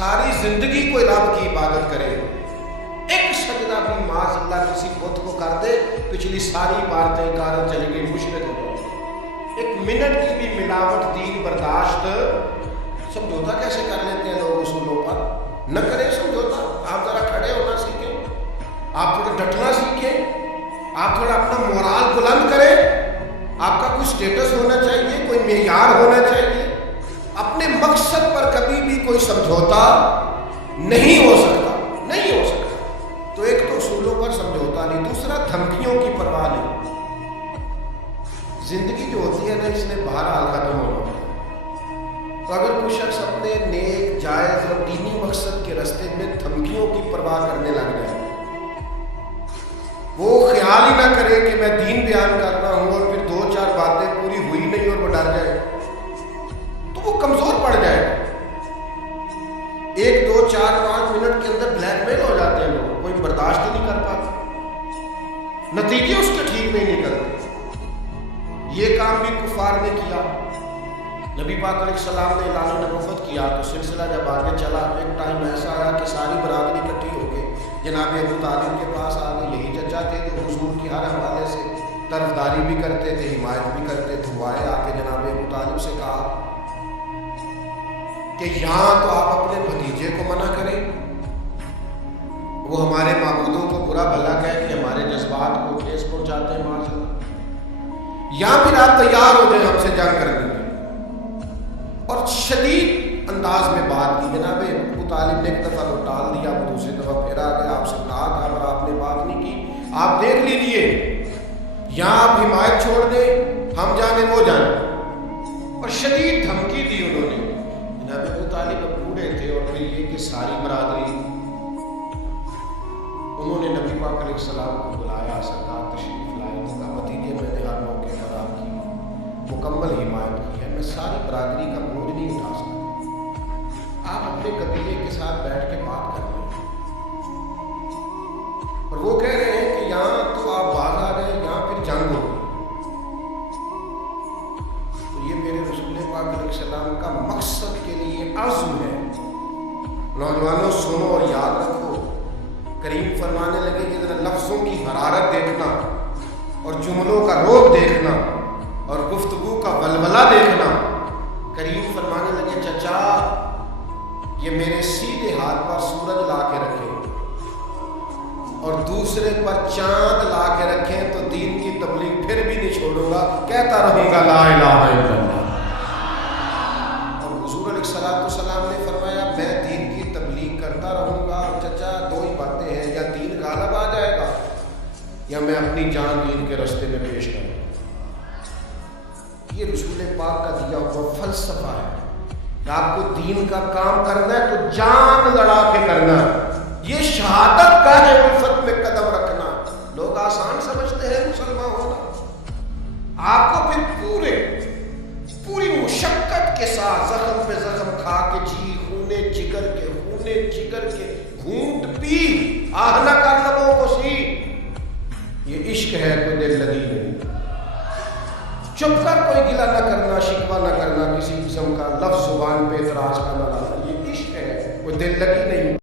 ساری زندگی کوئی رب کی عبادت کرے، ایک سجدہ بھی معاذ اللہ کسی بت کو کر دے، پچھلی ساری عبادتیں کارن چلی گئی، مشرک ہو گئے۔ ایک منٹ کی بھی ملاوٹ دین برداشت، سمجھوتا کیسے کر لیتے ہیں لوگ اصولوں پر؟ نہ کریں سمجھوتا، آپ ذرا کھڑے ہونا سیکھیں، آپ تھوڑا ڈٹنا سیکھیں، آپ تھوڑا اپنا مورال بلند کریں، آپ کا کوئی سٹیٹس ہونا چاہیے، کوئی معیار ہونا چاہیے۔ اپنے مقصد پر کبھی بھی کوئی سمجھوتا نہیں ہو سکتا، نہیں ہو سکتا۔ تو ایک تو اصولوں پر سمجھوتا نہیں، دوسرا دھمکیوں کی پرواہ نہیں۔ زندگی جو ہوتی ہے نا، اس نے بہرحال ختم ہونا ہوتا ہے۔ تو اگر کوئی شخص اپنے نیک جائز اور دینی مقصد کے راستے میں دھمکیوں کی پرواہ کرنے لگ جائے، وہ خیال ہی نہ کرے کہ میں دین بیان کر رہا ہوں اور پھر دو چار باتیں پوری ہوئی نہیں اور وہ ڈر جائے، تو وہ کمزور پڑ جائے گا۔ ایک دو چار پانچ منٹ کے اندر بلیک میل ہو جاتے ہیں لوگ، کوئی برداشت ہی نہیں کر پاتے، نتیجے اس کے ٹھیک نہیں نکلتے۔ یہ کام بھی کفار نے کیا۔ نبی پاک علیہ السلام نے اعلان نبوت کیا تو سلسلہ جب آگے چلا، ایک ٹائم ایسا آیا کہ ساری برادری اکٹھی ہو کے جناب ابو طالب کے پاس آ گئے۔ یہی چچا تھے جو حضور کی ہر حوالے سے طرفداری بھی کرتے تھے، حمایت بھی کرتے تھے۔ وہ آئے، آ کے جناب ابو طالب سے کہا کہ یہاں تو آپ اپنے بھتیجے کو منع کریں، وہ ہمارے معبودوں کو برا بھلا کہہ کے ہمارے جذبات کو ٹھیس پہنچاتے ہیں معاذ اللہ، یا پھر آپ تیار ہو جائیں ہم سے جنگ کرنے کی۔ اور شدید انداز میں بات کی۔ جناب ابو طالب نے ایک دفعہ تو ٹال دیا، وہ دوسری دفعہ پھر آ گیا، آپ سے کہا تھا پر آپ نے بات نہیں کی، آپ دیکھ لیجیے، یا آپ حمایت چھوڑ دیں، ہم جانے وہ جانے۔ اور شدید دھمکی دی انہوں نے۔ جناب ابو طالب اب بوڑھے تھے، اور پھر یہ کہ ساری برادری، انہوں نے نبی پاک علیہ السلام کو بلایا، سرکار تشریف لائے، تو کہا بھتیجے میں نے ہر موقع پر آپ کی مکمل حمایت کی ہے، میں ساری برادری کا بوجھ نہیں اٹھا سکتا، آپ اپنے قبیلے کے ساتھ بیٹھ کے بات کر لیں۔ اور وہ کہہ رہے ہیں کہ یہاں تو آپ باز آ گئے، یہاں پھر جنگ ہو گئی۔ تو یہ میرے رسول پاک علیہ السلام کا مقصد کے لیے عزم ہے۔ نوجوانوں سنو اور یاد رکھو، کریم فرمانے لگے کہ ذرا لفظوں کی حرارت دیکھنا اور جملوں کا روب دیکھنا اور گفتگو کا ولولہ دیکھنا۔ کریم فرمانے لگے چچا یہ میرے سیدھے ہاتھ پر سورج لا کے رکھیں اور دوسرے پر چاند لا کے رکھیں تو دین کی تبلیغ پھر بھی نہیں چھوڑوں گا، کہتا رہوں گا لا الہ الا اللہ۔ اور حضور علیہ السلام نے فرمایا میں دین کی تبلیغ کرتا رہوں گا۔ چچا دو ہی باتیں ہیں، یا دین غالب آ جائے گا یا میں اپنی جان دین کے راستے میں پیش کروں۔ یہ رسول پاک کا دیا ہوا فلسفہ ہے کہ آپ کو دین کا کام کرنا ہے تو جان لڑا کے کرنا ہے۔ یہ شہادت کا ہے الفت میں قدم رکھنا۔ لوگ آسان سمجھتے ہیں مسلمان ہونا، آپ کو پھر پوری مشقت کے ساتھ زخم پہ زخم کھا کے جی خونے جگر کے گھونٹ پی آہ نہ کر لبوں کو سی۔ یہ عشق ہے، کوئی دل لگی نہیں۔ چپ کر کوئی گلہ نہ کرنا، شکوہ نہ کرنا، کسی قسم کا لفظ زبان پہ اعتراض کا نہ لانا، یہ عشق ہے، کوئی دل لگی نہیں۔